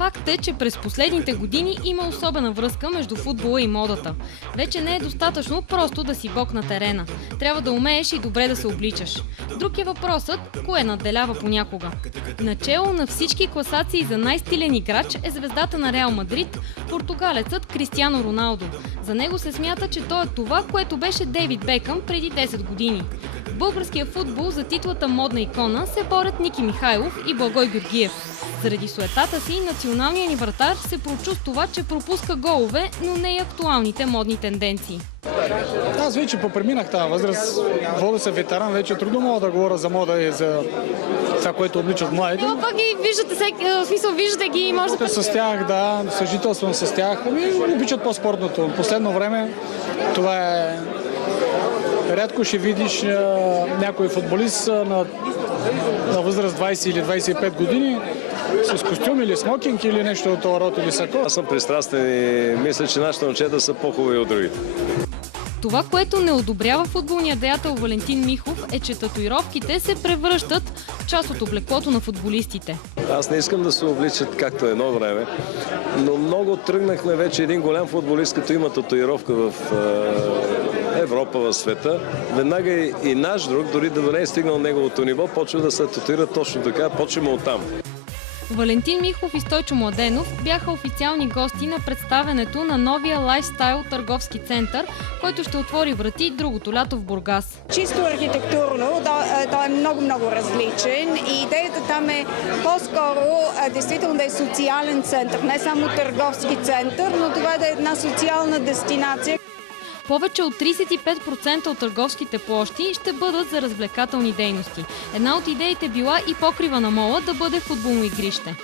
Факт е, че през последните години има особена връзка между футбола и модата. Вече не е достатъчно просто да си бог на терена. Трябва да умееш и добре да се обличаш. Друг е въпросът, кое надделява понякога. Начело на всички класации за най-стилен играч е звездата на Реал Мадрид, португалецът Кристиано Роналдо. За него се смята, че той е това, което беше Дейвид Бекъм преди 10 години. В българския футбол за титлата модна икона се борят Ники Михайлов и Благой Георгиев. Заради суетата си, националният ни вратар се прочувства, че пропуска голове, но не и актуалните модни тенденции. Аз вече попреминах тази възраст. Вода се ветеран, вече трудно мога да говоря за мода и за това, което обличат младите. Но пък ги виждате ги и може да... С тях, да, съжителствам с тях. Обичат по-спортното. В последно време това е... Рядко ще видиш някой футболист на възраст 20 или 25 години с костюм или смокинг или нещо от това род или сако. Аз съм пристрастен и мисля, че нашите момчета са по-хубави от другите. Това, което не одобрява футболният деятел Валентин Михов, е, че татуировките се превръщат в част от облеклото на футболистите. Аз не искам да се обличат както едно време, но много тръгнахме вече един голям футболист, като има татуировка в Европа, в света. Веднага и наш друг, дори да не е стигнал неговото ниво, почва да се татуира точно така, почваме оттам. Валентин Михов и Стойчо Младенов бяха официални гости на представенето на новия лайфстайл търговски център, който ще отвори врати другото лято в Бургас. Чисто архитектурно той е много различен и идеята там е по-скоро действително да е социален център, не само търговски център, но това да е една социална дестинация. Повече от 35% от търговските площи ще бъдат за развлекателни дейности. Една от идеите била и покрива на мола да бъде футболно игрище.